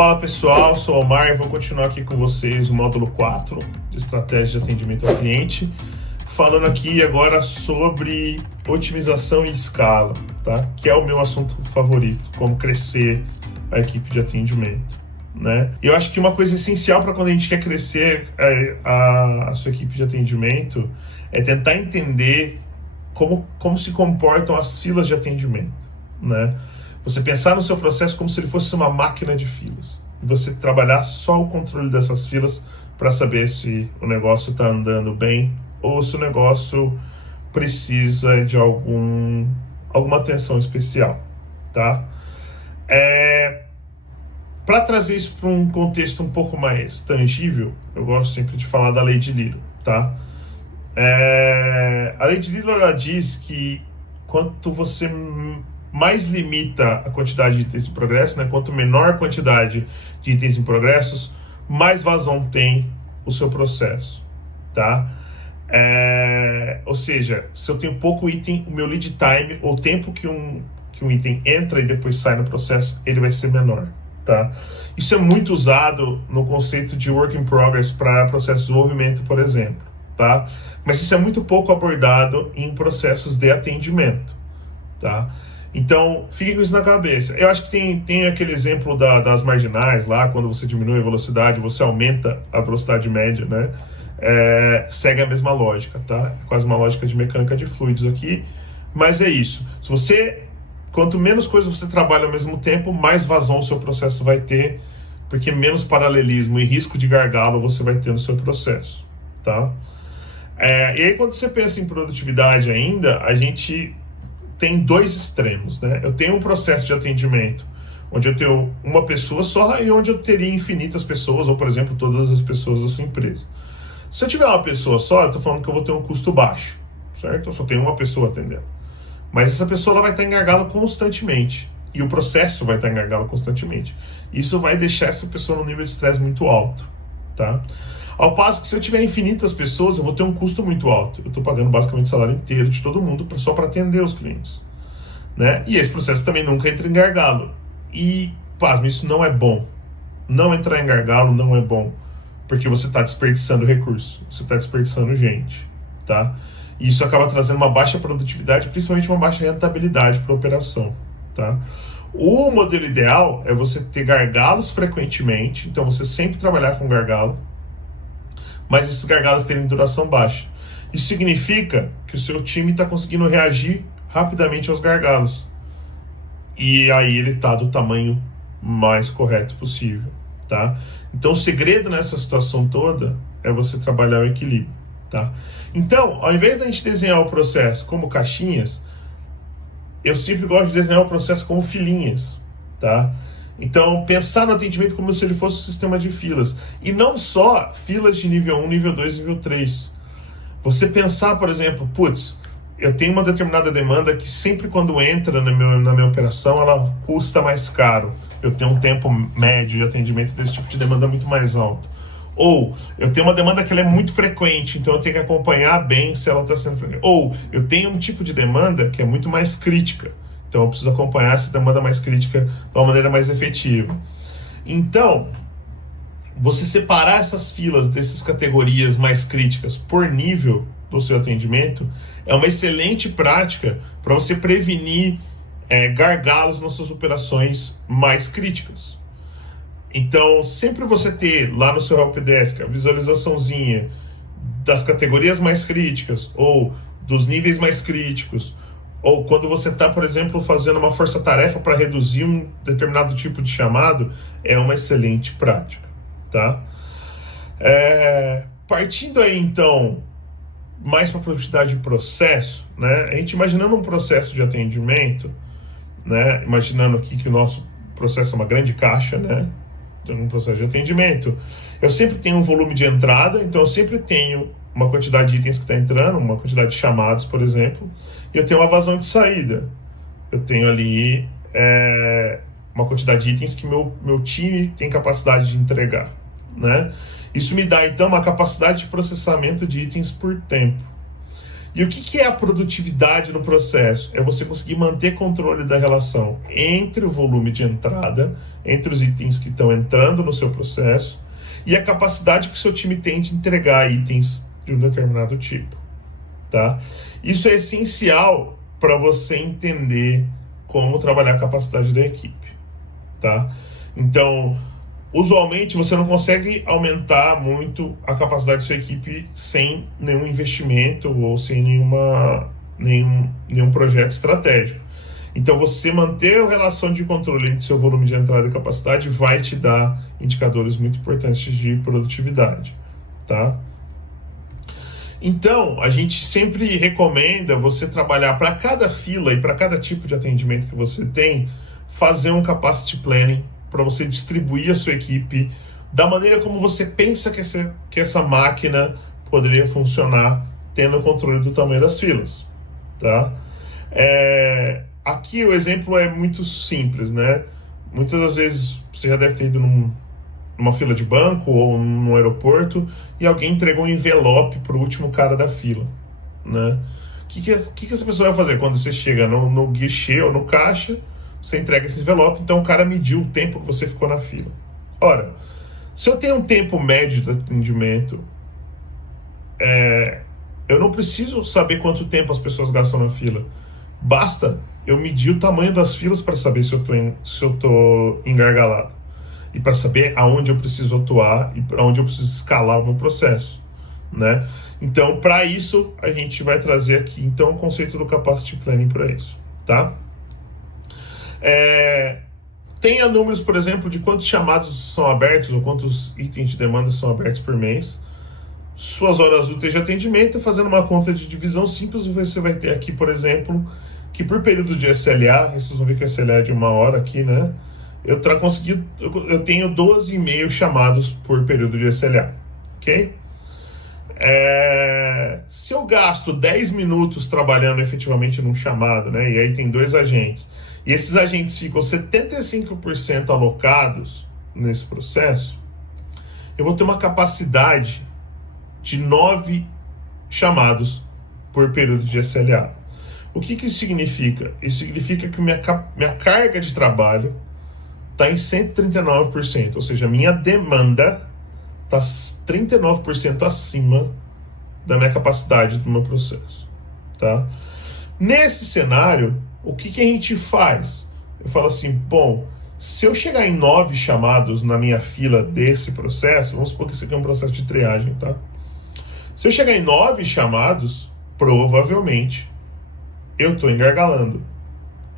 Fala pessoal, sou o Omar e vou continuar aqui com vocês o módulo 4 de estratégia de atendimento ao cliente, falando aqui agora sobre otimização e escala, tá? Que é o meu assunto favorito, como crescer a equipe de atendimento, né? E eu acho que uma coisa essencial para quando a gente quer crescer a sua equipe de atendimento é tentar entender como se comportam as filas de atendimento, né? Você pensar no seu processo como se ele fosse uma máquina de filas. E você trabalhar só o controle dessas filas para saber se o negócio está andando bem ou se o negócio precisa de alguma atenção especial, tá? Para trazer isso para um contexto um pouco mais tangível, eu gosto sempre de falar da lei de Little, tá? A lei de Little, ela diz que quanto você mais limita a quantidade de itens em progresso, né? Quanto menor a quantidade de itens em progressos, mais vazão tem o seu processo, tá? Ou seja, se eu tenho pouco item, o meu lead time, ou o tempo que um item entra e depois sai no processo, ele vai ser menor, tá? Isso é muito usado no conceito de work in progress para processo de desenvolvimento, por exemplo, tá? Mas isso é muito pouco abordado em processos de atendimento, tá? Então, fique com isso na cabeça. Eu acho que tem aquele exemplo das marginais lá, quando você diminui a velocidade, você aumenta a velocidade média, né? Segue a mesma lógica, tá? É quase uma lógica de mecânica de fluidos aqui, mas é isso. Quanto menos coisas você trabalha ao mesmo tempo, mais vazão o seu processo vai ter, porque menos paralelismo e risco de gargalo você vai ter no seu processo, tá? E aí, quando você pensa em produtividade ainda, a gente tem dois extremos, né? Eu tenho um processo de atendimento onde eu tenho uma pessoa só e onde eu teria infinitas pessoas, ou, por exemplo, todas as pessoas da sua empresa. Se eu tiver uma pessoa só, eu estou falando que eu vou ter um custo baixo, certo? Eu só tenho uma pessoa atendendo. Mas essa pessoa ela vai estar em gargalo constantemente. E o processo vai estar em gargalo constantemente. Isso vai deixar essa pessoa num nível de estresse muito alto, tá? Ao passo que se eu tiver infinitas pessoas, eu vou ter um custo muito alto. Eu estou pagando basicamente o salário inteiro de todo mundo só para atender os clientes, né? E esse processo também nunca entra em gargalo. E, pasme, isso não é bom. Não entrar em gargalo não é bom, porque você está desperdiçando recurso, você está desperdiçando gente, tá? E isso acaba trazendo uma baixa produtividade, principalmente uma baixa rentabilidade para a operação, tá? O modelo ideal é você ter gargalos frequentemente, então você sempre trabalhar com gargalo, mas esses gargalos terem duração baixa. Isso significa que o seu time está conseguindo reagir rapidamente aos gargalos. E aí ele está do tamanho mais correto possível, tá? Então o segredo nessa situação toda é você trabalhar o equilíbrio, tá? Então, ao invés da gente desenhar o processo como caixinhas, eu sempre gosto de desenhar o processo como filinhas, tá? Então, pensar no atendimento como se ele fosse um sistema de filas. E não só filas de nível 1, nível 2, nível 3. Você pensar, por exemplo, eu tenho uma determinada demanda que sempre quando entra na minha operação, ela custa mais caro. Eu tenho um tempo médio de atendimento desse tipo de demanda muito mais alto. Ou, eu tenho uma demanda que ela é muito frequente, então eu tenho que acompanhar bem se ela está sendo frequente. Ou, eu tenho um tipo de demanda que é muito mais crítica. Então eu preciso acompanhar essa demanda mais crítica de uma maneira mais efetiva. Então, você separar essas filas dessas categorias mais críticas por nível do seu atendimento é uma excelente prática para você prevenir gargalos nas suas operações mais críticas. Então, sempre você ter lá no seu helpdesk a visualizaçãozinha das categorias mais críticas ou dos níveis mais críticos, ou quando você está, por exemplo, fazendo uma força-tarefa para reduzir um determinado tipo de chamado, é uma excelente prática, tá? Partindo aí, então, mais para a produtividade de processo, né? A gente imaginando um processo de atendimento, né? Imaginando aqui que o nosso processo é uma grande caixa, né? Um processo de atendimento. Eu sempre tenho um volume de entrada, então eu sempre tenho uma quantidade de itens que está entrando, uma quantidade de chamados, por exemplo, e eu tenho uma vazão de saída. Eu tenho ali uma quantidade de itens que meu time tem capacidade de entregar, né? Isso me dá, então, uma capacidade de processamento de itens por tempo. E o que é a produtividade no processo? É você conseguir manter controle da relação entre o volume de entrada, entre os itens que estão entrando no seu processo, e a capacidade que o seu time tem de entregar itens de um determinado tipo, tá? Isso é essencial para você entender como trabalhar a capacidade da equipe, tá? Então, usualmente você não consegue aumentar muito a capacidade da sua equipe sem nenhum investimento ou sem nenhum projeto estratégico. Então, você manter a relação de controle entre seu volume de entrada e capacidade vai te dar indicadores muito importantes de produtividade, tá? Então, a gente sempre recomenda você trabalhar para cada fila e para cada tipo de atendimento que você tem, fazer um capacity planning para você distribuir a sua equipe da maneira como você pensa que essa máquina poderia funcionar, tendo controle do tamanho das filas, tá? Aqui o exemplo é muito simples, né? Muitas das vezes você já deve ter ido numa fila de banco ou num aeroporto e alguém entregou um envelope para o último cara da fila, né? O que essa pessoa vai fazer quando você chega no guichê ou no caixa? Você entrega esse envelope, então o cara mediu o tempo que você ficou na fila. Ora, se eu tenho um tempo médio de atendimento, eu não preciso saber quanto tempo as pessoas gastam na fila. Basta eu medir o tamanho das filas para saber se eu tô engargalado. E para saber aonde eu preciso atuar e para onde eu preciso escalar o meu processo, né? Então, para isso, a gente vai trazer aqui, então, o conceito do Capacity Planning para isso, tá? Tenha números, por exemplo, de quantos chamados são abertos ou quantos itens de demanda são abertos por mês. Suas horas úteis de atendimento, fazendo uma conta de divisão simples, você vai ter aqui, por exemplo, que por período de SLA, vocês vão ver que o SLA é de 1 hora aqui, né? Eu tenho 12,5 chamados por período de SLA, ok? Se eu gasto 10 minutos trabalhando efetivamente num chamado, né? E aí tem 2 agentes, e esses agentes ficam 75% alocados nesse processo, eu vou ter uma capacidade de 9 chamados por período de SLA. O que isso significa? Isso significa que minha carga de trabalho está em 139%, ou seja, a minha demanda está 39% acima da minha capacidade do meu processo, tá? Nesse cenário, o que a gente faz? Eu falo assim, bom, se eu chegar em 9 chamados na minha fila desse processo, vamos supor que isso aqui é um processo de triagem, tá? Se eu chegar em 9 chamados, provavelmente eu estou engargalando.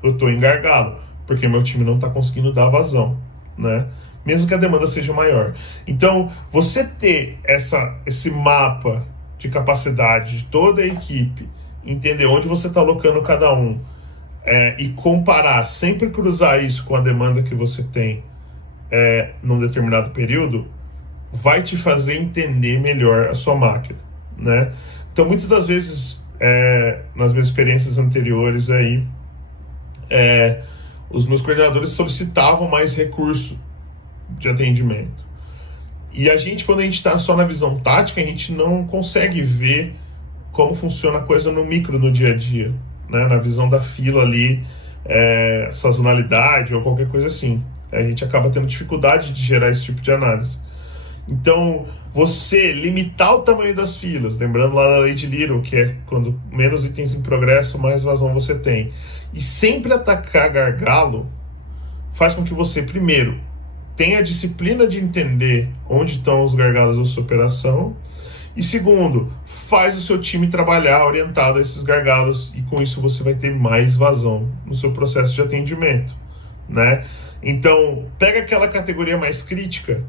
Eu estou em gargalo, porque meu time não está conseguindo dar vazão, né? Mesmo que a demanda seja maior. Então, você ter esse mapa de capacidade de toda a equipe, entender onde você está alocando cada um, e comparar, sempre cruzar isso com a demanda que você tem num determinado período, vai te fazer entender melhor a sua máquina, né? Então, muitas das vezes, nas minhas experiências anteriores aí, os meus coordenadores solicitavam mais recurso de atendimento. E quando a gente está só na visão tática, a gente não consegue ver como funciona a coisa no dia a dia, né? Na visão da fila ali, sazonalidade ou qualquer coisa assim. A gente acaba tendo dificuldade de gerar esse tipo de análise. Então, você limitar o tamanho das filas, lembrando lá da lei de Little, que é quando menos itens em progresso, mais vazão você tem, e sempre atacar gargalo, faz com que você, primeiro, tenha a disciplina de entender onde estão os gargalos da sua operação, e segundo, faz o seu time trabalhar orientado a esses gargalos, e com isso você vai ter mais vazão no seu processo de atendimento, né? Então, pega aquela categoria mais crítica,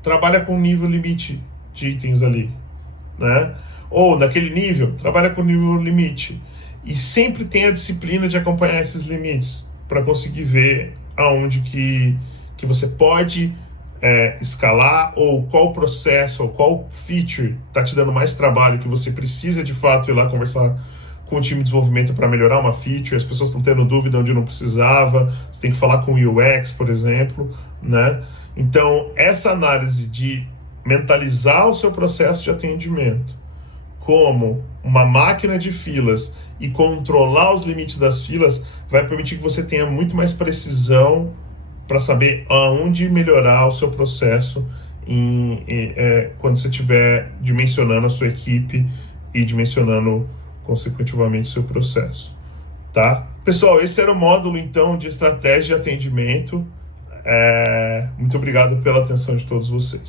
trabalha com nível limite de itens ali, né? Ou naquele nível, trabalha com nível limite. E sempre tem a disciplina de acompanhar esses limites para conseguir ver aonde que você pode escalar, ou qual processo, ou qual feature está te dando mais trabalho, que você precisa de fato ir lá conversar com o time de desenvolvimento para melhorar uma feature. As pessoas estão tendo dúvida onde não precisava, você tem que falar com o UX, por exemplo, né? Então, essa análise de mentalizar o seu processo de atendimento como uma máquina de filas e controlar os limites das filas vai permitir que você tenha muito mais precisão para saber aonde melhorar o seu processo quando você estiver dimensionando a sua equipe e dimensionando, consecutivamente, o seu processo. Tá? Pessoal, esse era o módulo, então, de estratégia de atendimento. Muito obrigado pela atenção de todos vocês.